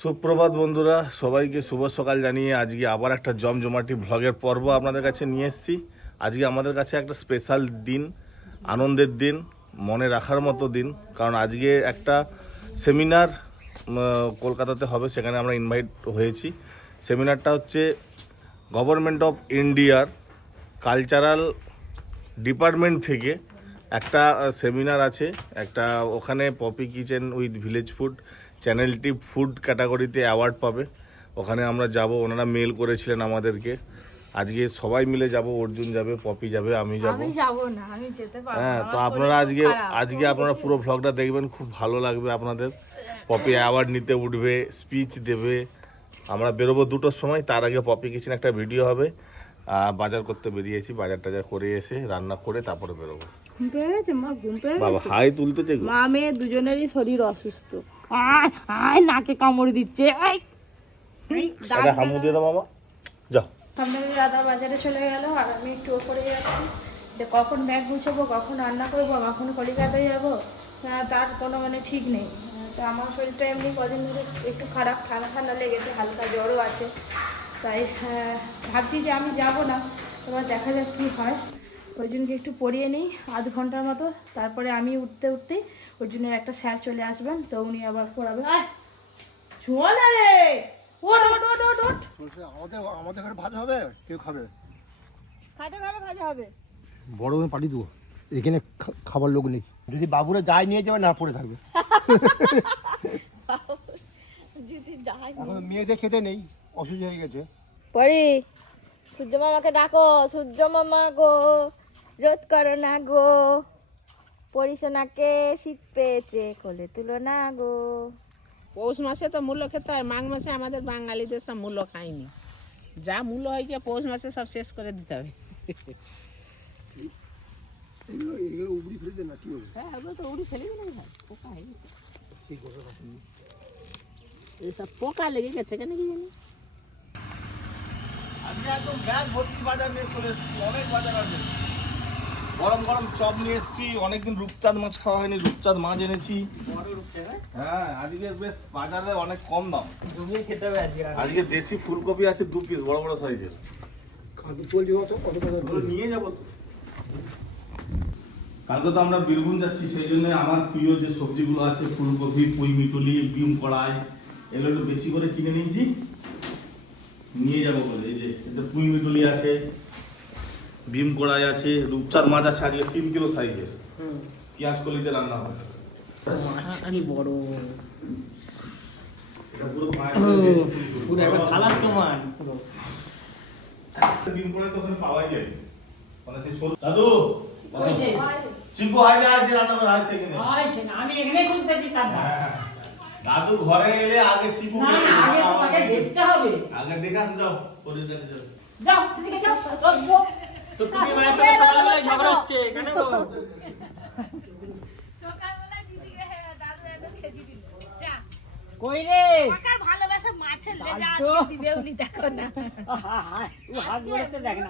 সুপ্রভাত বন্ধুরা, সবাইকে শুভ সকাল জানিয়ে আজকে আবার একটা জমজমাটি ভ্লগের পর্ব আপনাদের কাছে নিয়ে এসেছি। আজকে আমাদের কাছে একটা স্পেশাল দিন, আনন্দের দিন, মনে রাখার মতো দিন, কারণ আজকে একটা সেমিনার কলকাতাতে হবে, সেখানে আমরা ইনভাইট হয়েছি। সেমিনারটা হচ্ছে গভর্নমেন্ট অফ ইন্ডিয়ার কালচারাল ডিপার্টমেন্ট থেকে একটা সেমিনার আছে। একটা ওখানে Poppy Kitchen with village food চ্যানেলটি ফুড ক্যাটাগরিতে অ্যাওয়ার্ড পাবে। ওখানে আমরা যাব ওনারা মেল করেছিলেন আমাদেরকে। আজকে সবাই মিলে যাব অর্জুন যাবে পপি যাবে আমি যাব। আমি যাব না আমি যেতে পারব হ্যাঁ তো আপনারা আজকে আজকে আপনারা পুরো ভ্লগটা দেখবেন খুব ভালো লাগবে আপনাদের। পপি অ্যাওয়ার্ড নিতে উঠবে স্পিচ দেবে। আমরা বেরোবো দুটোর সময় তার আগে পপি কিচেন একটা ভিডিও হবে। আহ, বাজার করতে বেরিয়েছি বাজার টাজার করে এসে রান্না করে তারপরে বেরোবো। ঘুম পেয়ে গেছে মা ঘুম পেয়ে বাবা হাই তুলতেছে গো। মা মেয়ে দুজনেরই শরীর অসুস্থ। আয় আয় নাকে কামড় দিচ্ছে আয়। এই, দাঁত হামু দিয়ে দাও মামা। যাও সামনে দাদা বাজারে চলে গেল আর আমি একটু ওপরে যাচ্ছি। যে কখন ব্যাগ গুছাবো কখন রান্না করব কখন কলিকাতায় যাব। তার কোনো মানে ঠিক নেই। তো আমার শরীরটা এমনি কদিন ধরে একটু খারাপ ঠান্ডা ঠান্ডা লেগেছে হালকা জ্বরও আছে। তাই ভাবছি যে আমি যাব না। এবার দেখা যাক কী হয়। ওই জন্যকে একটু পড়িয়ে নিই আধ ঘণ্টার মতো। তারপরে আমি উঠতে উঠতেই ওই জন্য একটা স্যার চলে আসবেন তো উনি আবার পড়াবেন ছোঁয়া না রে। ওট ওট ওট ওট ওট আমাদের আমাদের ঘরে ভালো হবে? কেউ খাবে? খাতে ঘরে ভাজা হবে? বড় করে পাঠিয়ে দেবো। এখানে খাবার লোক নেই। যদি বাবুরা যায় নিয়ে যাবে না পড়ে থাকবে। যদি যাই এখন মেয়েদের খেতে নেই অসুবিধা হয়ে গেছে। পড়ি। সূর্য মামাকে ডাকো সূর্য মামা গো রোদ করো না গো। পরিশোনাকে শীত পেয়েছে কোলে তুলো না গো। পৌষ মাসে তো মূল্য খেতে হয় মাঘ মাসে আমাদের বাঙালিদের সব মূল্য খায়নি। যা মূল্য হয়েছে পৌষ মাসে সব শেষ করে দিতে হবে। হ্যাঁ তো উড়ি ফেলে দিলে পোকা গেছে। এইসব পোকা লেগে গেছে কেন কি জানি? আজকে একদম ব্যাগ ভর্তি বাজার নিয়ে চলে এসেছি অনেক বাজার আছে। গরম গরম চপ নিয়ে এসেছি। অনেকদিন রূপচাঁদ মাছ খাওয়া হয়নি রূপচাঁদ মাছ এনেছি। হ্যাঁ? আজকে বেশ বাজারে অনেক কম দাম। আজকে দেশি ফুলকপি আছে দু পিস বড় বড় সাইজের। নিয়ে যাব তো। কালকে তো আমরা বীরভূম যাচ্ছি সেই জন্য আমার প্রিয় যে সবজিগুলো আছে ফুলকপি পুঁই মিটুলি বিম কড়াই এগুলো একটু বেশি করে কিনে নিয়েছি। নিয়ে যাব বলে এই যে এতে পুঁই মিটুলি আছে বিম কড়াই আছে রূপচাঁদ মাছ আছে আজকে তিন কিলো সাইজের পেঁয়াজ কলিতে রান্না হবে। আমি বড়। পুরো মায়ের হাতে দেশি ফুলকপি। পুরো একটা থালার সমান পুরো। কড়াই তো ওখানে পাওয়াই যায়। মানে সেই সরু- দাদু চিম্পু হাই যা রান্না করে আসছে এখানে। আমি এখানে খুঁজতেছি তার দাদু। ঘরে এলে আগে চিপু না না আগে তো তাকে দেখতে হবে। আগে দেখে আসে যাও পরের কাছে যাও। যাও যাও তো তুমি মায়ের সাথে সকালবেলায় ঝগড়া হচ্ছে কেন গো? কই রে? ভালোবাসা মাছের লেজা আজকে দেখো না। আহা, আহা, ও হাত ধরেতে দেখ না।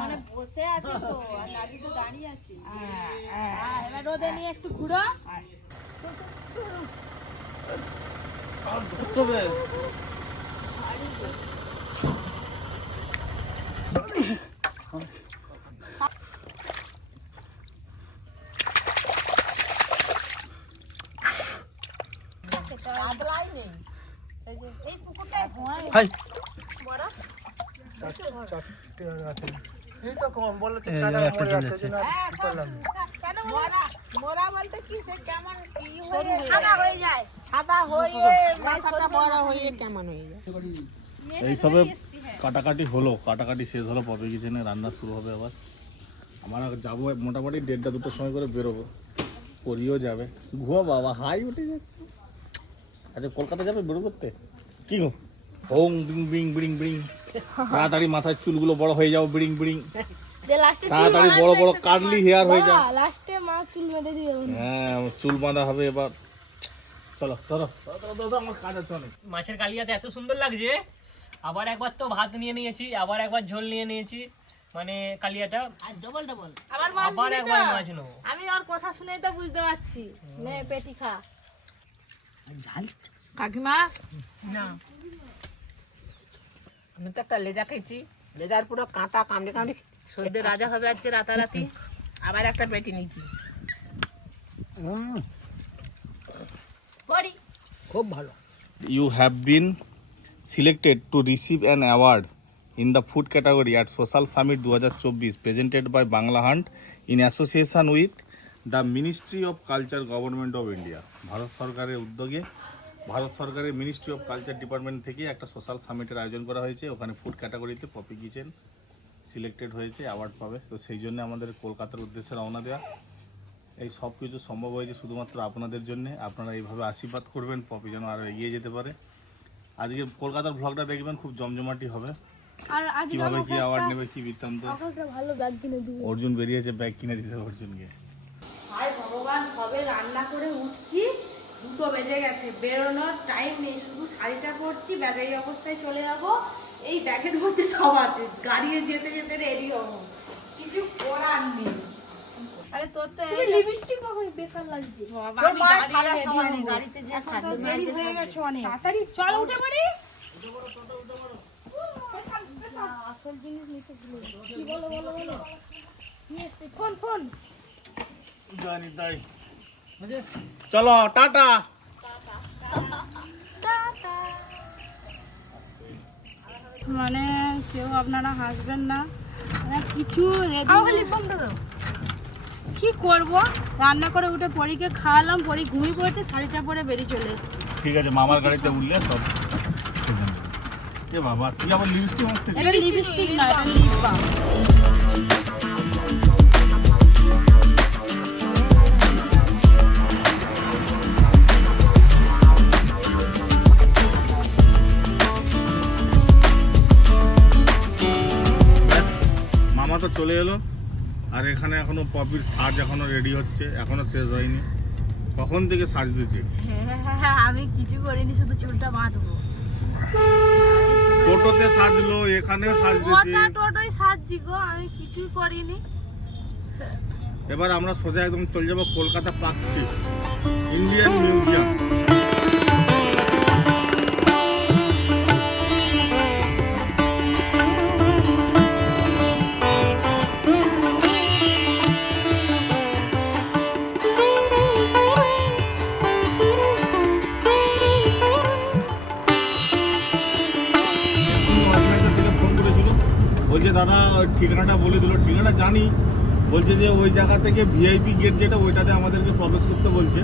মানে বসে আছে তো আর দাদু তো দাঁড়িয়ে আছে। এবার রোদে নিয়ে একটু ঘুরো। ধোঁয়া এই। তো কম বলল তো টাকা পড়ে আছে ওই জন্য কি করলাম মোরা মোরা বলতে কি সে কেমন কি সাদা যায় সাদা মাথাটা বড় কেমন যায় এইসবে কাটাকাটি হলো, কাটাকাটি শেষ হলো, পপি কিচেনে রান্না শুরু হবে আবার। আমার যাব মোটামুটি দেড়টা দুটোর সময় করে বেরোবো। পরিও যাবে। ঘুমা বাবা, হাই উঠে যাচ্ছে। আচ্ছা কলকাতা যাবে বেরো করতে কি গো? হোং বিং বিং বিড়িং বিড়িং তাড়াতাড়ি মাথার চুলগুলো বড় হয়ে যাও বিড়িং বিড়িং তাড়াতাড়ি বড় বড় কার্লি হেয়ার হয়ে যাও। লাস্টে মা চুল বেঁধে দিবে হ্যাঁ চুল বাঁধা হবে এবার। চলো ধরো। আমার কাজ আছে অনেক মাছের কালিয়াতে এত সুন্দর লাগছে। আবার একবার তো ভাত নিয়ে নিয়েছি আবার একবার ঝোল নিয়ে নিয়েছি। মানে কালিয়াটা। ডবল ডবল আবার মাছ আবার একবার মাছ নেব। আমি ওর কথা শুনেই তো বুঝতে পারছি। নে পেটি খা। ঝাল। কাকিমা? না। আমি তো একটা লেজা খেয়েছি লেজার পুরো কাঁটা কামড়ে কামড়ে সদ্য রাজা হবে আজকে রাতারাতি আবার একটা পেটি নিয়েছি খুব ভালো You have been selected to receive an award in the food category at Social Summit 2024 presented by Bangla Hunt in association with the Ministry of Culture Government of India. Bharat সরকারের উদ্যোগে ভারত সরকারের মিনিস্ট্রি অফ কালচার ডিপার্টমেন্ট থেকে একটা social সামিটের আয়োজন করা হয়েছে। ওখানে food ক্যাটাগরিতে পপি কিচেন সিলেক্টেড হয়েছে অ্যাওয়ার্ড পাবে। তো সেই জন্য আমাদের কলকাতার উদ্দেশ্যে রওনা দেওয়া। এই সব কিছু সম্ভব হয়েছে শুধুমাত্র আপনাদের জন্য। আপনারা এইভাবে আশীর্বাদ করবেন পপি যেন আরও এগিয়ে যেতে পারে। আজকে কলকাতার ব্লগটা দেখবেন খুব জমজমাটি হবে। কীভাবে কি অ্যাওয়ার্ড নেবে কি বৃত্তান্ত? একটা ভালো ব্যাগ কিনে দিবি। অর্জুন বেরিয়েছে ব্যাগ কিনে দিতে অর্জুনকে। ভগবান সবে রান্না করে উঠছি। দুটো বেজে গেছে বেরোনোর টাইম নেই শুধু শাড়িটা পরছি ব্যাগে এই অবস্থায় চলে যাব। এই ব্যাগের মধ্যে সব আছে গাড়িয়ে যেতে যেতে রেডি হব। কিছু করার নেই। আরে তোর তো লিপস্টিক কখন বেকার লাগছে। তোর মা সারা সময় গাড়িতে যে দেরি হয়ে গেছে অনেক। তাড়াতাড়ি চল উঠে পড়ি। আসল জিনিস নিতে ভুলে কি বলো বলো বলো? Phone phone. জানি তাই। চলো টাটা। মানে কেউ আপনারা হাসবেন না। মানে কিছু রেডি কি করব? রান্না করে উঠে পরীকে খাওয়ালাম পরি ঘুমিয়ে পড়েছে শাড়িটা পরে বেরিয়ে চলে এসেছি। ঠিক আছে মামার গাড়িতে উঠলে সব এ বাবা তুই আবার লিপস্টিক লিপস্টিক না এটা লিপ বাম চলে এলো। আর এখানে এখনও পপির সাজ এখনও রেডি হচ্ছে। এখনও শেষ হয়নি। কখন থেকে সাজ দিচ্ছে? হ্যাঁ, আমি কিছু করিনি শুধু চুলটা বাঁধবো। টোটোতে সাজলো এখানে সাজ দিচ্ছে। টোটোই সাজছি গো আমি কিছুই করিনি। এবার আমরা সোজা একদম চলে যাব Kolkata Park Street Indian Museum. দাদা ওই ঠিকানাটা বলে দিল। ঠিকানা জানি। বলছে যে ওই জায়গা থেকে ভিআইপি গেট যেটা ওইটাতে আমাদেরকে প্রবেশ করতে বলছে।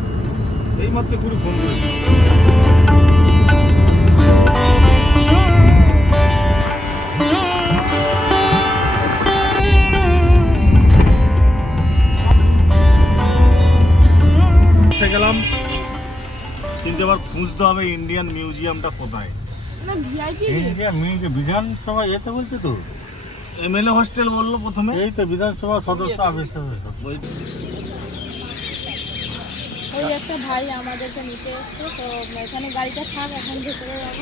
এইমাত্র করে ফোন করেছিল এসে গেলাম। কিন্তু এবার খুঁজতে হবে ইন্ডিয়ান মিউজিয়ামটা কোথায়। না ভিআইপি ইন্ডিয়া মিউজিয়াম বিধানসভা এতে বলতে তো। এমএলএ হোস্টেল বলল প্রথমে। এই তো বিধানসভা সদস্য আবেশ ওই ওই একটা ভাই আমাদেরকে নিতে এসছে তো এখানে গাড়িটা থাক এখন ভেতরে যাব।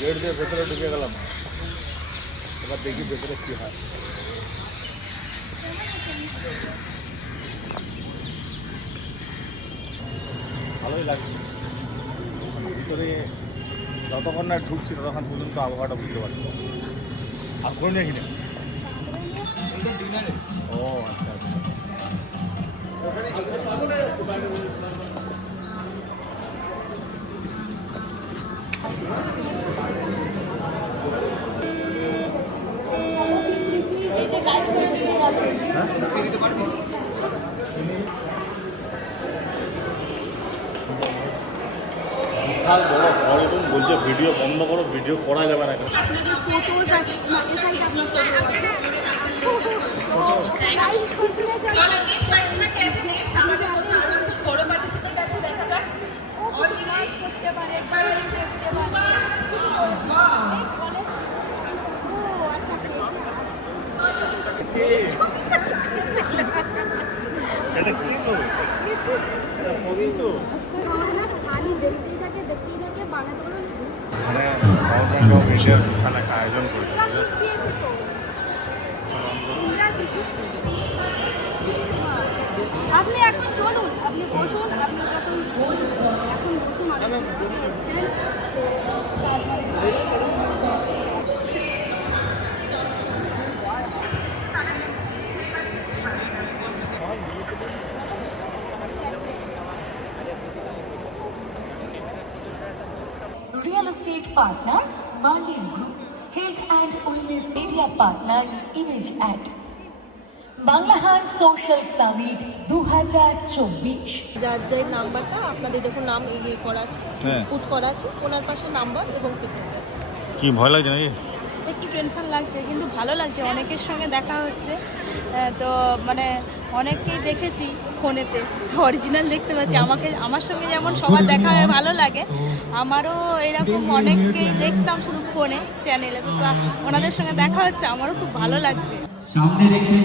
গেট দিয়ে ভেতরে ঢুকে গেলাম। এবার দেখি ভেতরে কি হয়। ভালোই লাগছে। ভিতরে যতক্ষণ না ঢুকছি ততক্ষণ পর্যন্ত আবহাওয়াটা বুঝতে পারছি আর কোনো দেখি না ও আচ্ছা আচ্ছা বিশাল বড় এবং বলছে ভিডিও বন্ধ করো, ভিডিও করা যাবে না। এটা কি তো এটা কবি তো খালি দেখতেই গভর্নমেন্ট অফ ইন্ডিয়ার বিশাল একটা আয়োজন আপনি এখন চলুন আপনি বসুন আপনি যখন এখন বসুন আপনি এসছেন তারপরে partner Marlin Group, Health and Wellness Media partner Image Ad. Banglahaat social summit দু হাজার চব্বিশ। যার যে নাম্বারটা আপনাদের দেখুন নাম ইয়ে করা আছে হ্যাঁ। পুট করা আছে ওনার পাশে নাম্বার এবং সিগনেচার কি ভয় লাগছে নাকি? একটু টেনশন লাগছে কিন্তু ভালো লাগছে অনেকের সঙ্গে দেখা হচ্ছে। আহ, তো মানে অনেককেই দেখেছি ফোনেতে। অরিজিনাল দেখতে পাচ্ছি। আমাকে আমার সঙ্গে যেমন সবার দেখা হয় ভালো লাগে। আমারও এরকম অনেককেই দেখতাম শুধু ফোনে চ্যানেলে তো ওনাদের সঙ্গে দেখা হচ্ছে আমারও খুব ভালো লাগছে। সামনে রেখে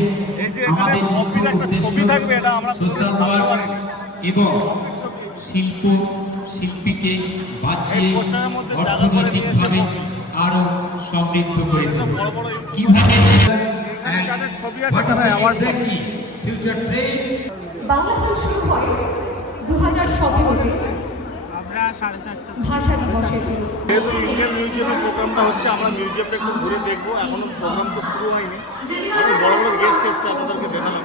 এই যে এখানে কপির একটা ছবি থাকবে এটা আমরা এবং শিল্প শিল্পীকে বাঁচিয়ে অর্থনৈতিকভাবে আরও সমৃদ্ধ করে কীভাবে ছবি আছে ফিউচার ট্রেন বাংলাহাট শুরু হয় দু হাজার সতেরোতে যেহেতু ইন্ডিয়ান মিউজিয়ামের প্রোগ্রামটা হচ্ছে আমরা মিউজিয়ামটা একটু ঘুরে দেখব। এখনও প্রোগ্রাম তো শুরু হয়নি। অনেক বড় বড় গেস্ট এসছে আপনাদেরকে দেখালাম।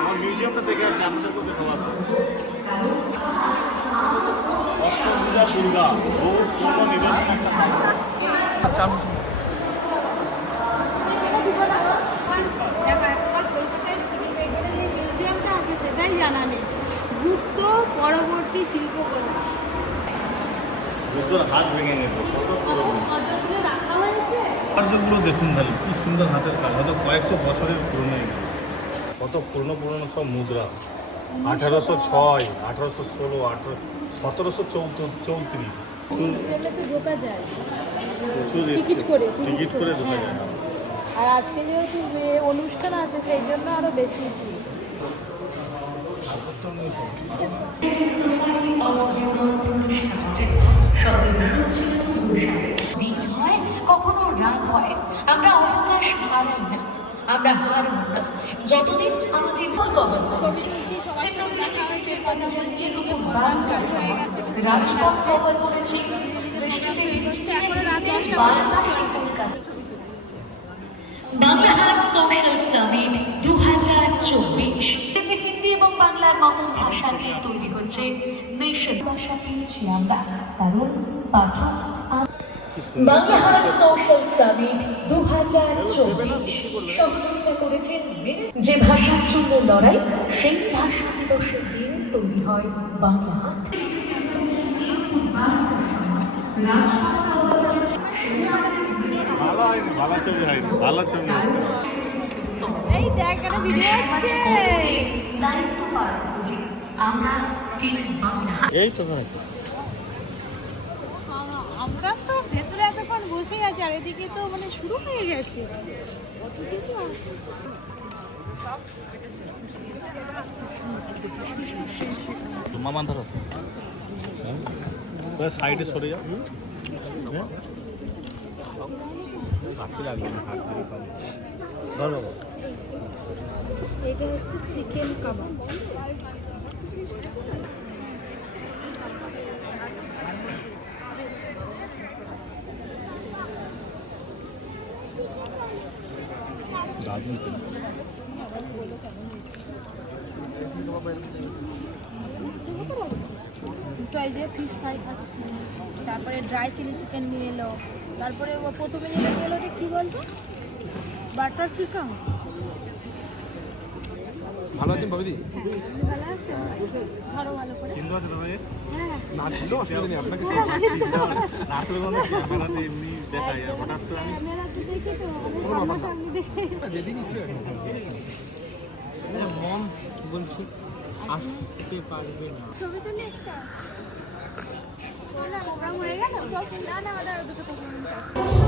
আমার মিউজিয়ামটা দেখে আসছে আপনাদেরকেও দেখাবো দুর্গা পূর্ব নিদর্শন দেখো এতবার কলকাতায় সিনেমা যে মিউজিয়ামটা আছে সেটাই জানা নেই গুপ্ত পরবর্তী বুদ্ধর হাত ভেঙে কার্যগুলো দেখুন কি সুন্দর হাতের কাজ হয়তো কয়েকশো বছরের পুরনো কত পুরনো পুরনো সব মুদ্রা। আঠারোশো ছয় আঠারোশো ষোলো আঠারো সতেরোশো চৌত্রিশ। প্রচুর টিকিট করে, ঢোকা যায়। আর আজকে যেহেতু অনুষ্ঠান আছে সেই জন্য আরও বেশি। দিন হয় কখনো রাত হয়, আমরা অবকাশ হারাই না। আমরা হারব না যতদিন আমাদের মূল কবর করেছে ছেচল্লিশটি সময় রাজপথ কভার করেছে বৃষ্টিতে ভিজতে বারোটার কলকাতা বাংলাহাট সোশ্যাল সামিট বাংলার মতন ভাষা নিয়ে তৈরি হচ্ছে নেশন ভাষা পেয়েছি আমরা, কারণ পাঠক বাংলাহাট করেছেন যে ভাষার জন্য লড়াই, সেই ভাষা দিবসের তৈরি হয় ভালো ছবি ভালো ছবি হচ্ছে। এই দেখ একটা ভিডিও হচ্ছে দায়িত্ব পালন করি আমরা টিম এই তো নাকি আমরা তো ভেতরে এতক্ষণ বসে আছি আর এদিকে তো মানে শুরু হয়ে গেছে। কত কিছু আছে। মামান ধরো। সাইডে সরে যাও হ্যাঁ? ধর বাবা। এটা হচ্ছে চিকেন কাবাব। এই ফিশ ফ্রাই খাচ্ছি। তারপরে ড্রাই চিলি চিকেন নিয়ে এলো। তারপরে প্রথমে যেটা নিয়ে এলো ওটা কী বলতো? বাটার চিকেন ভালো আছেন ভাবিদি? না ছিল অসুবিধা নেই আপনাকে মম বলছি আসতে পারবে না। ছবি তুলে একটা প্রোগ্রাম হয়ে গেল না না ওটা দুটো performance আছে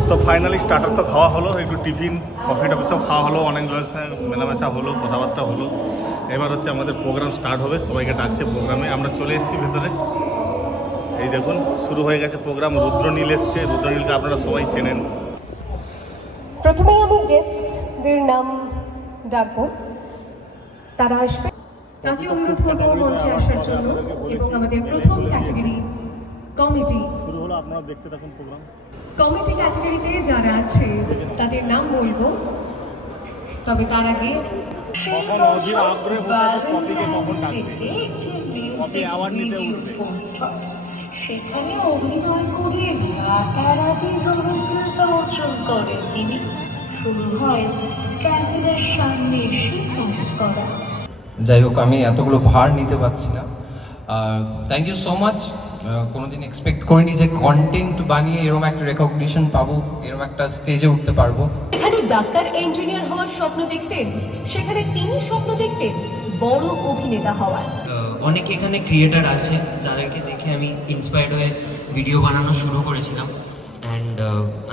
তো ফাইনালি স্টার্টার তো খাওয়া হলো, একটু টিফিন কফি টফি সব খাওয়া হলো, অনেক জনের সঙ্গে মেলামেশা হলো, কথাবার্তা হলো। এবার হচ্ছে আমাদের প্রোগ্রাম স্টার্ট হবে, সবাইকে ডাকছে প্রোগ্রামে আমরা চলে এসেছি ভেতরে। এই দেখুন, শুরু হয়ে গেছে প্রোগ্রাম রুদ্রনীল এসছে, রুদ্রনীলকে আপনারা সবাই চেনেন। প্রথমেই আমি গেস্টদের নাম ডাকবো তারা আসবে। তাকে অনুরোধ করব মঞ্চে আসার জন্য, এবং আমাদের প্রথম ক্যাটাগরি কমেডি শুরু হলো আপনারা দেখতে থাকুন প্রোগ্রাম কমেডি ক্যাটাগরিতে যারা আছে তাদের নাম বলব। তবে তার আগে কখন অধীর আগ্রহে বসে আছে কপিকে কখন ডাকবে। কপি অ্যাওয়ার্ড নিতে উঠবে। সেখানে অভিনয় করে রাতারাতি জনপ্রিয়তা অর্জন করেন তিনি। শুরু হয় ক্যামেরার সামনে এসে কাজ করা। যাই হোক আমি এতগুলো ভার নিতে পারছি না। থ্যাংক ইউ সো মাচ কোনোদিন এক্সপেক্ট করিনি যে কন্টেন্ট বানিয়ে এরকম একটা রেকগনিশন পাবো এরকম একটা স্টেজে উঠতে পারব। এখানে ডাক্তার ইঞ্জিনিয়ার হওয়ার স্বপ্ন দেখতেন সেখানে তিনি স্বপ্ন দেখতেন বড় অভিনেতা হওয়ার। অনেক এখানে ক্রিয়েটার আছে যাদেরকে দেখে আমি ইন্সপায়ার্ড হয়ে ভিডিও বানানো শুরু করেছিলাম। অ্যান্ড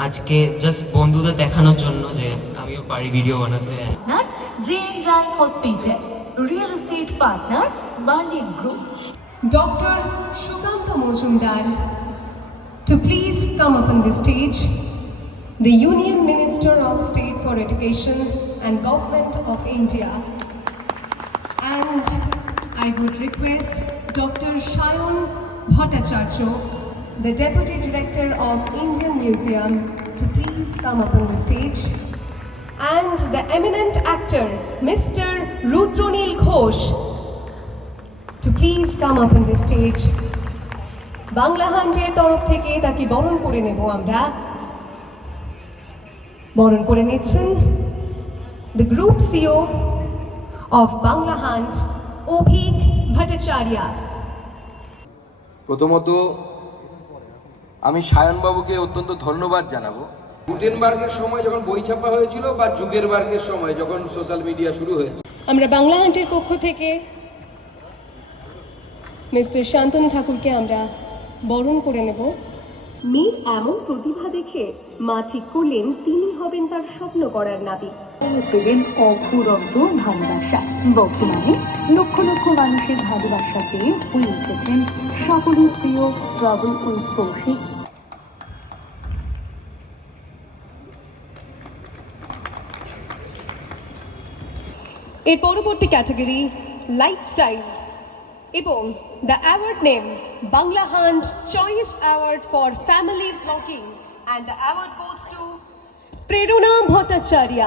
আজকে জাস্ট বন্ধুদের দেখানোর জন্য যে আমিও পারি ভিডিও বানাতে। J Roy hospital real estate partner Berlin group Dr. Shukanta Mojumdar to please come up on the stage. The Union Minister of State for Education and Government of India. And I would request Dr. Shayan Bhattacharya, the Deputy Director of Indian Museum, to please come up on the stage. And the eminent actor, Mr. Rudronil Ghosh, to please come up on the stage. Bangla হান্টের তরফ থেকে তাকে বরণ করে নেব আমরা। বরণ করে নিচ্ছেন the group CEO of Bangla Hunt Abhik Bhattacharya. প্রথমত আমি সায়নবাবুকে অত্যন্ত ধন্যবাদ জানাব। গুটেনবার্গের সময় যখন বই ছাপা হয়েছিল বা যুগের বার্গের সময় যখন সোশ্যাল মিডিয়া শুরু হয়েছে। আমরা বাংলা হান্টের পক্ষ থেকে মিস্টার শান্তনু ঠাকুরকে আমরা বরণ করে নেব। মেয়ের এমন প্রতিভা দেখে মা ঠিক করলেন তিনি হবেন তার স্বপ্ন করার নাবিক পেলেন অপুরন্ত ভালোবাসা। বর্তমানে লক্ষ লক্ষ মানুষের ভালোবাসা পেয়ে হয়ে উঠেছেন সকলের প্রিয় ট্রাভেল উইথ কৌশিক। এর পরবর্তী ক্যাটাগরি লাইফস্টাইল এবং the award name Bangla Hunt choice award for family blogging and the award goes to Prerana Bhattacharya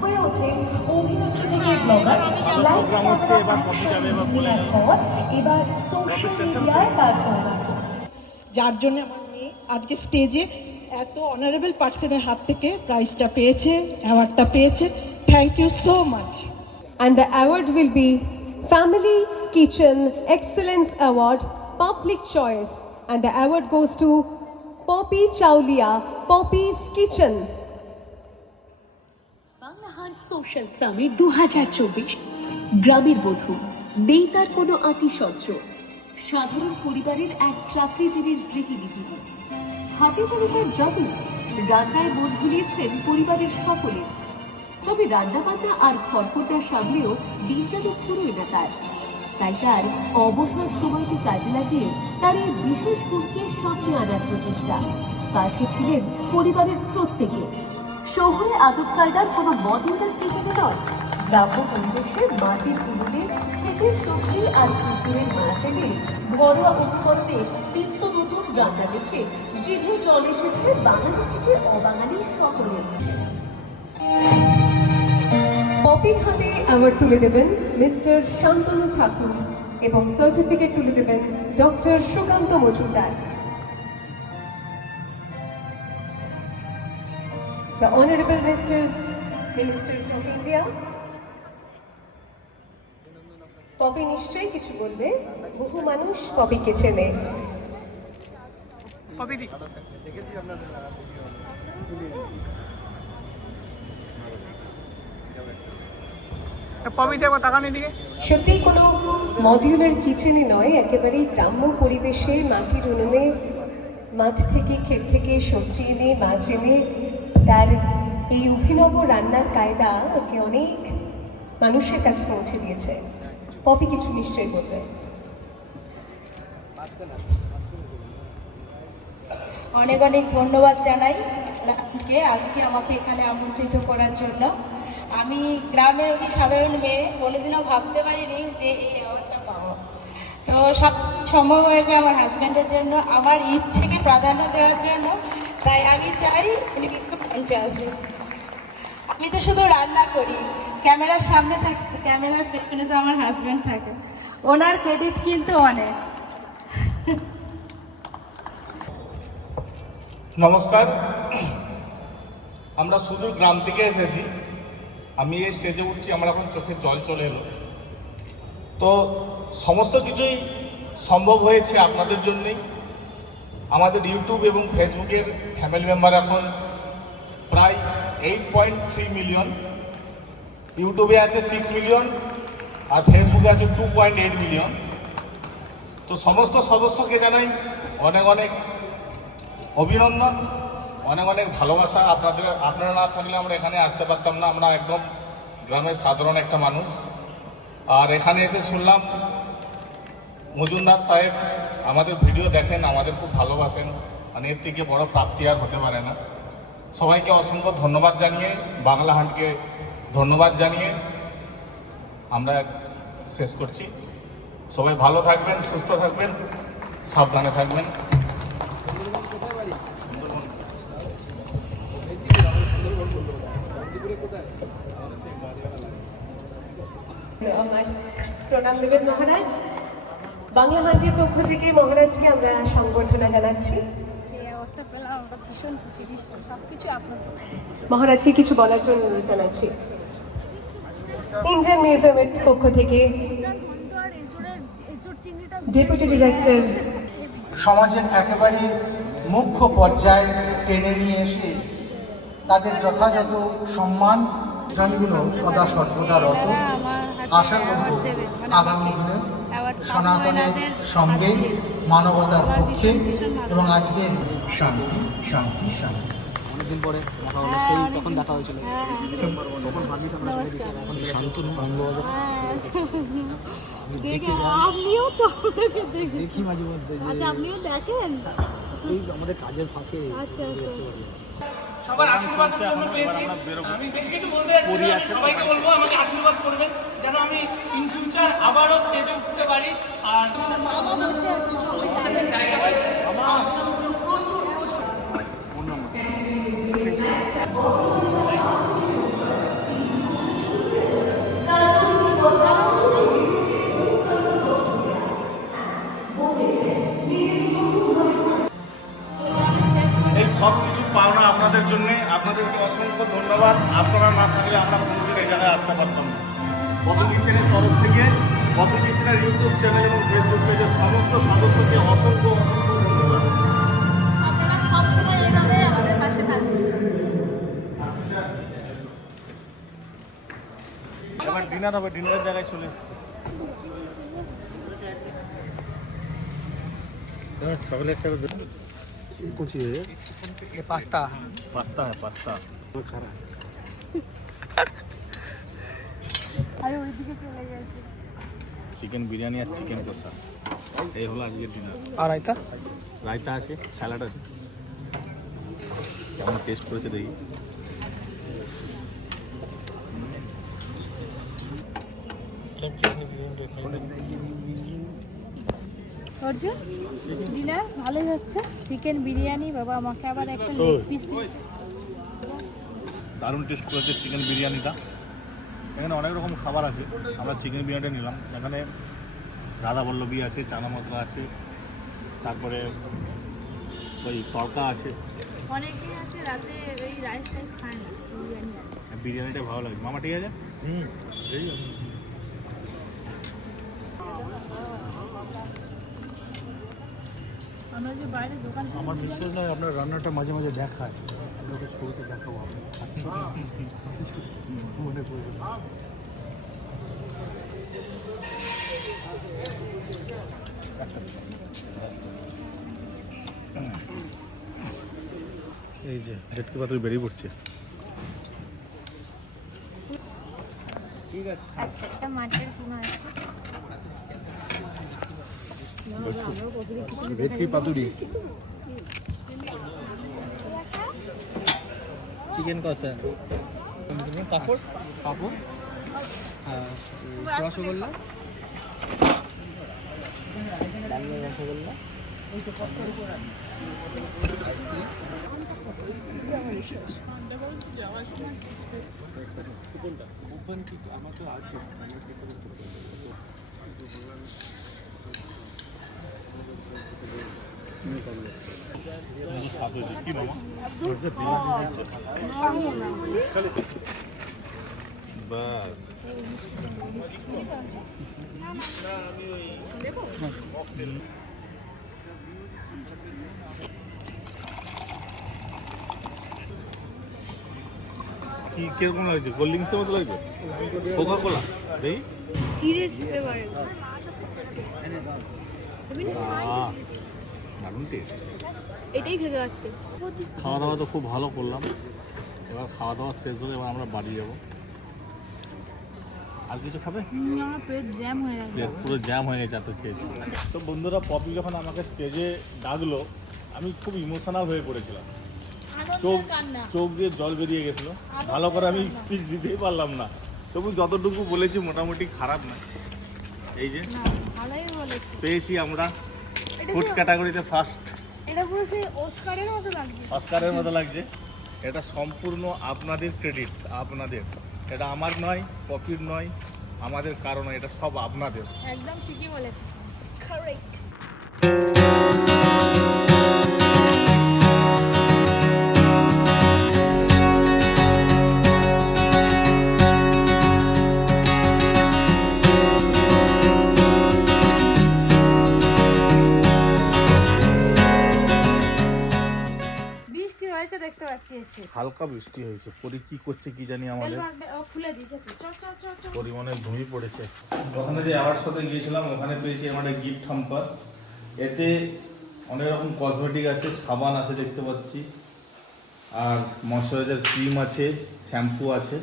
হয়ে ওঠে অভিনেত্রী থেকে ব্লগার লাইভ ক্যামেরা পর এবার সোশ্যাল মিডিয়ায় তার যার জন্য আমার মেয়ে আজকে স্টেজে এত অনারেবল পার্সনের হাত থেকে প্রাইজটা পেয়েছে অ্যাওয়ার্ডটা পেয়েছে। Thank you so much and the award will be Family Kitchen Excellence Award Public Choice. And the award goes to Poppy Chaulia, Poppy's Kitchen. Bangla Hunt social summit দু হাজার চব্বিশ। গ্রামের বধূ নেই তার কোনো আতিশয্য। সাধারণ পরিবারের এক চাকরিজীবীর গৃহিণী তিনি হাতে চলে তার যত্ন রান্নায় মন ভুলিয়েছেন পরিবারের সকলে। তবে রান্না বান্না আর খড়খড়টা সামলেও দিন যেন ফুরোয় না তার। তাই তার অবসর সময়কে কাজে লাগিয়ে তার এই বিশেষ গুণকে সামনে আনার প্রচেষ্টা। পাশে ছিলেন পরিবারের প্রত্যেকে। শহরে আদব কায়দার কোনো মডেলার পিছনে নয়। গ্রাম্য পরিবেশে মাটির উনুনে থেকে সবজি আর কুকুরের মাছ এনে ঘরোয়া উপকরণে নিত্য নতুন রান্না দেখে জিভে জল এসেছে বাঙালি থেকে অবাঙালি সকলে পপির হাতে অ্যাওয়ার্ড তুলে দেবেন মিস্টার শান্তনু ঠাকুর এবং সার্টিফিকেট তুলে দেবেন doctor Sukanta Majumdar. The Honorable Ministers, Ministers of India. Poppy নিশ্চয়ই কিছু বলবে? বহু মানুষ পপিকে চেনে। সত্যিই কোনো মডিউলার কিচেনই নয় একেবারেই গ্রাম্য পরিবেশে মাটির উনুনে মাঠ থেকে ক্ষেত থেকে সবজি এনে মাছ এনে তার এই অভিনব রান্নার কায়দা ওকে অনেক মানুষের কাছে পৌঁছে দিয়েছে। পপি কিছু নিশ্চয়ই বলবে। অনেক অনেক ধন্যবাদ জানাই আজকে আমাকে এখানে আমন্ত্রিত করার জন্য। আমি গ্রামের অতি সাধারণ মেয়ে, কোনোদিনও ভাবতে পারিনি যে এই অ্যাওয়ার্ডটা পাবো। তো সব সম্ভব হয়েছে আমার হাজব্যান্ডের জন্য, আমার ইচ্ছেকে প্রাধান্য দেওয়ার জন্য। তাই আমি চাই উনি একটু মঞ্চে আসুন আমি তো শুধু রান্না করি। ক্যামেরার সামনে থাক, ক্যামেরার পেছনে তো আমার হাজব্যান্ড থাকে। ওনার ক্রেডিট কিন্তু অনেক। নমস্কার। আমরা শুধু গ্রাম থেকে এসেছি। আমি এই স্টেজে উঠছি, আমার এখন চোখে জল চলে এলো। তো সমস্ত কিছুই সম্ভব হয়েছে আপনাদের জন্যেই। আমাদের ইউটিউব এবং ফেসবুকের ফ্যামিলি মেম্বার এখন প্রায় এইট পয়েন্ট থ্রি মিলিয়ন ইউটিউবে আছে সিক্স মিলিয়ন আর ফেসবুকে আছে টু পয়েন্ট এইট মিলিয়ন তো সমস্ত সদস্যকে জানাই অনেক অনেক অভিনন্দন। অনেক অনেক ভালোবাসা আপনাদের, আপনারা না থাকলে আমরা এখানে আসতে পারতাম না। আমরা একদম গ্রামের সাধারণ একটা মানুষ। আর এখানে এসে শুনলাম, মজুমদার সাহেব আমাদের ভিডিও দেখেন, আমাদের খুব ভালোবাসেন। মানে এর থেকে বড় প্রাপ্তি আর হতে পারে না। সবাইকে অসংখ্য ধন্যবাদ জানিয়ে, বাংলা হান্টকে ধন্যবাদ জানিয়ে আমরা শেষ করছি। সবাই ভালো থাকবেন, সুস্থ থাকবেন, সাবধানে থাকবেন। প্রণাম দেবেন মহারাজ। বাংলা হান্টির পক্ষ থেকে মহারাজকে আমরা সংবর্ধনা জানাচ্ছি। মহারাজকে কিছু বলার জন্য জানাচ্ছি। ইন্ডিয়ান মিউজিয়ামের পক্ষ থেকে ডেপুটি ডিরেক্টর সমাজের একেবারে মুখ্য পর্যায়ে টেনে নিয়ে এসে তাদের যথাযথ সম্মান, জানগুলো সদা সর্বদা রত। আশা করব আগামী দিনে সনাতনের সঙ্গে মানবতার পক্ষে এবং আজকে শান্তি শান্তি শান্তি। অনেকদিন পরে দেখা হলো সেই তখন দেখা হয়েছিল। তখন ভাবিস আমরা এখন শান্তনু বঙ্গবাজার আমিও তো দেখি মাঝে মধ্যে আচ্ছা আপনিও দেখেন। এই আমাদের কাজের ফাঁকে আচ্ছা আচ্ছা। সবার আশীর্বাদের জন্য পেয়েছি। আমি বেশ কিছু বলতে যাচ্ছি সবাইকে বলব আমাকে আশীর্বাদ করবেন যেন আমি ইন ফিউচার আবারও স্টেজে উঠতে পারি। আর জায়গা রয়েছে প্রচুর প্রচুর। সদস্যকে অসংখ্য অসংখ্য ধন্যবাদ। আপনারা সবসময় এভাবে আমাদের পাশে থাকবেন। এবার ডিনার হবে ডিনারের জায়গায় চলে। সকালে একটা পাস্তা হ্যাঁ পাস্তা। আরে ওইদিকে চলে গেছে। চিকেন বিরিয়ানি আর চিকেন কষা। এই হলো আজকের ডিনার আর রায়তা? রায়তা আছে স্যালাড আছে। কেমন টেস্ট করেছে দেখি। অর্জুন ডিনার ভালোই হচ্ছে। চিকেন বিরিয়ানি বাবা আমাকে আবার একটা লেগ পিস দারুণ টেস্ট করেছে চিকেন বিরিয়ানিটা। এখানে অনেক রকম খাবার আছে। আমরা চিকেন বিরিয়ানিটা নিলাম। এখানে রাধা বল্লভী আছে চানা মশলা আছে তারপরে ওই তড়কা আছে। অনেকেই আছে রাতে ওই রাইস টাইস খায় না বিরিয়ানিটা ভালো লাগে। মামা ঠিক আছে? হুম আমার বিশ্বাস নয় আপনার রান্নাটা মাঝে মাঝে দেখায়। লোকের ছবিতে দেখাবো মনে পড়বে এই যে দেখতে পাত্র বেরিয়ে পড়ছে। ঠিক আছে আচ্ছা একটা মাছের পোনা আছে। ভেটকি পাতুরি চিকেন কষা। পাপড় পাপড় আর রসগোল্লা রসগোল্লা। আমার তো আছে বাস কি কীরকম লাগছে? কোল্ড ড্রিঙ্কসের মতো লাগছে কোকা কোলা দেই চিড়ের ফ্লেভারে দারুণ টেস্ট এটাই খেতে খাওয়া দাওয়া তো খুব ভালো করলাম। এবার খাওয়া দাওয়া শেষ হলে এবার আমরা বাড়ি যাব। আর কিছু খাবে? আমার পেট জ্যাম হয়ে গেছে। পুরো জ্যাম হয়ে গেছে এত খেয়েছি। তো বন্ধুরা পপি যখন আমাকে স্টেজে ডাকলো আমি খুব ইমোশনাল হয়ে পড়েছিলাম। চোখ চোখ দিয়ে জল বেরিয়ে গেছিল। ভালো করে আমি স্পিচ দিতেই পারলাম না। তবু যতটুকু বলেছি মোটামুটি খারাপ না। এই যে পেয়েছি আমরা ফুড ক্যাটাগরিতে ফার্স্ট এটা অস্কারের মতো লাগছে। অস্কারের মতো লাগছে। এটা সম্পূর্ণ আপনাদের ক্রেডিট আপনাদের। এটা আমার নয় পপির নয় আমাদের কারণ এটা সব আপনাদের। একদম ঠিকই বলেছে। কারেক্ট হালকা বৃষ্টি হয়েছে। পরি কি করছে কি জানি আমাদের। পরিমাণে ঘুমিয়ে পড়েছে। ওখানে যে অ্যাওয়ার্ড শোতে গিয়েছিলাম ওখানে পেয়েছি আমার একটা গিফট হাম্পার। এতে অনেক রকম কসমেটিক আছে সাবান আছে দেখতে পাচ্ছি। আর ময়শ্চারাইজার ক্রিম আছে শ্যাম্পু আছে।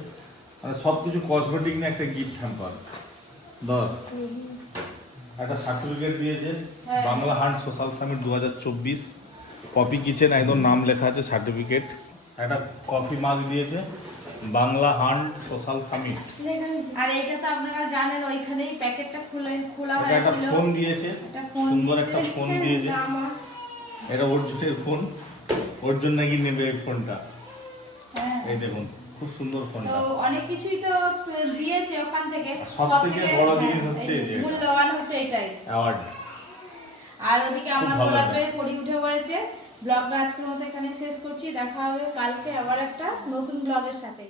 মানে সব কিছু কসমেটিক নিয়ে একটা গিফট হ্যাম্পার ধর। একটা সার্টিফিকেট দিয়েছে বাংলা হান্ট সোশ্যাল সামিট দু হাজার চব্বিশ। কপি কিচেন একদম নাম লেখা আছে সার্টিফিকেট একটা কফি মাগ দিয়েছে বাংলা হান্ট সোশ্যাল সামিট। আর এটা তো আপনারা জানেন ওইখানেই প্যাকেটটা খুলে খোলা এটা একটা ফোন দিয়েছে সুন্দর একটা ফোন দিয়েছে। এটা অর্জুনের ফোন। অর্জুন নাকি নেবে এই ফোনটা? হ্যাঁ। এই দেখুন খুব সুন্দর ফোন তো অনেক কিছুই তো দিয়েছে ওখান থেকে। সবথেকে বড় জিনিস হচ্ছে এই যে মূল্যবান হচ্ছে এটাই। অ্যাওয়ার্ড। আর ওদিকে আমার গোলাপের পরি উঠে পড়েছে ব্লগটা আজকের মতো এখানে শেষ করছি। দেখা হবে কালকে আবার একটা নতুন ব্লগের সাথে।